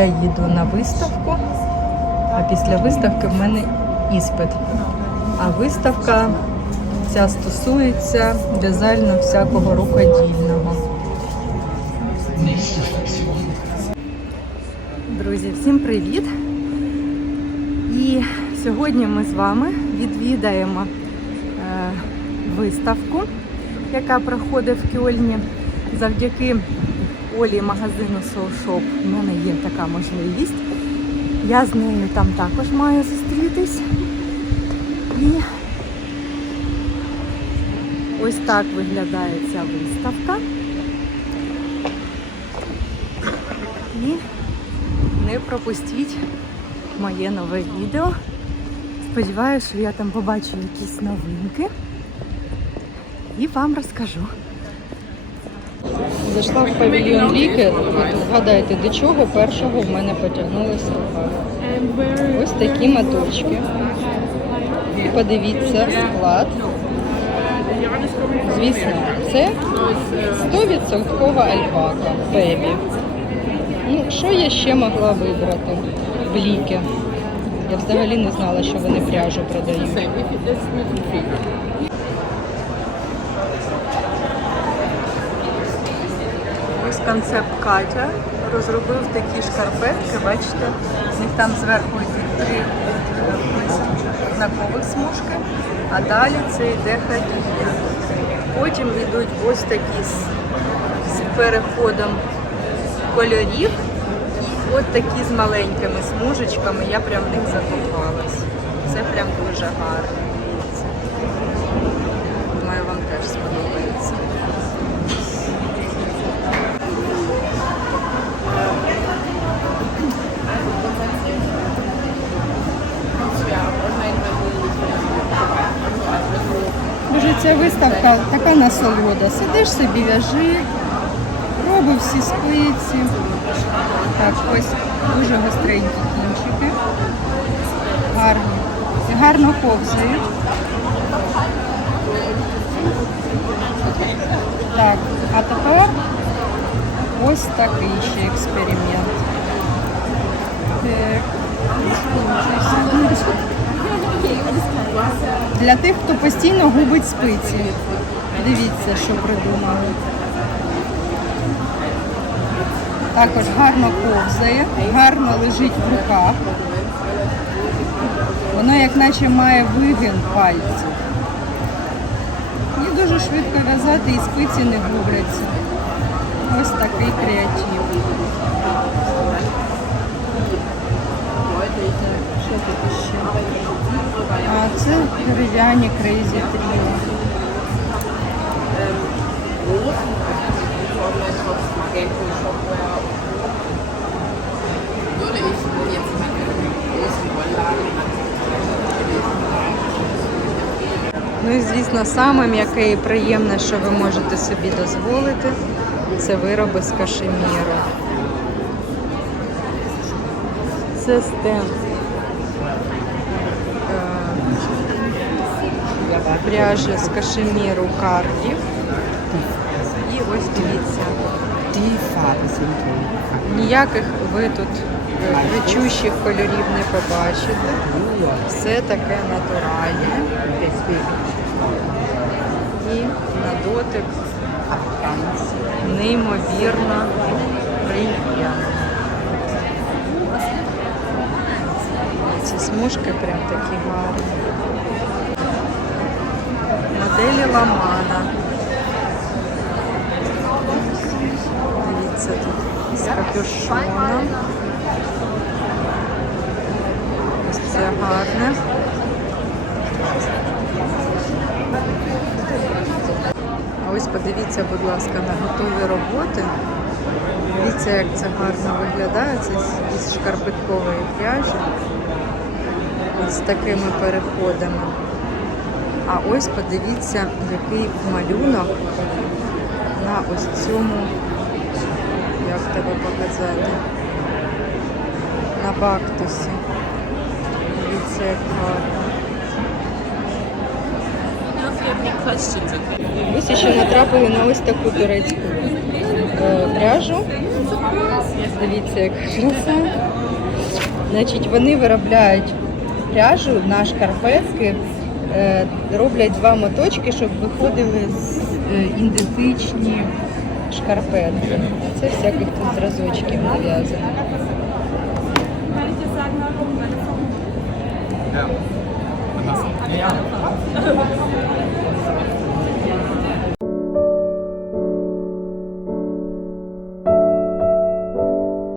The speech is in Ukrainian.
я їду на виставку, а після виставки в мене іспит. А виставка ця стосується дизайну всякого рукодільного. Друзі, всім привіт! І сьогодні ми з вами відвідаємо е, виставку, яка проходить в Кьольні. Завдяки Олі магазину Soul Shop в мене є така можливість. Я з нею там також маю зустрітись. І ось так виглядає ця виставка. І не пропустіть моє нове відео. Сподіваюся, що я там побачу якісь новинки і вам розкажу. Зайшла в павільйон ліки. Вгадайте, до чого першого в мене потягнулася рука. Ось такі моточки. І подивіться склад. Звісно, це 100% альпака бебі. Ну, що я ще могла вибрати в ліки? Я взагалі не знала, що вони пряжу продають. Концепт Катя розробив такі шкарпетки, бачите, з них там зверху йдуть три однакових смужки, а далі це йде ходіння. Потім йдуть ось такі з, з переходом кольорів і от такі з маленькими смужечками. Я прям в них закохалась. Це прям дуже гарно. Думаю, вам теж сподобається. Ця виставка така насолода. Сидиш собі, в'яжи, роби всі спиці. Так, ось дуже гостренькі кінчики. Гарні. Гарно ковзають. Так, а тепер ось такий ще експеримент. Так. Для тих, хто постійно губить спиці. Дивіться, що придумали. Також гарно ковзає, гарно лежить в руках. Воно як наче має вигин пальців. І дуже швидко в'язати і спиці не губляться. Ось такий креатив. Що тут ще? А це дерев'яні крейзі тріо. Ну і звісно, саме м'яке і приємне, що ви можете собі дозволити, це вироби з кашеміру. Це стенд. Пряжі з кашеміру Кардів. І ось дивіться. Ніяких ви тут е, кричущих кольорів не побачите. Все таке натуральне. І на дотик неймовірно приємно. Ці смужки прям такі гарні. Моделі Ламана. Дивіться тут з капюшоном. Ось це гарне. А ось подивіться, будь ласка, на готові роботи. Дивіться, як це гарно виглядає. Це із шкарпеткової пряжі. З такими переходами. А ось подивіться, який малюнок на ось цьому, як тебе показати, на бактусі. Дивіться, як гарно. Ось ще натрапили на ось таку турецьку е, пряжу. Дивіться, яка краса. Значить, вони виробляють пряжу на шкарпетки, роблять два моточки, щоб виходили з е, ідентичні шкарпетки. Це всяких тут зразочків нав'язано.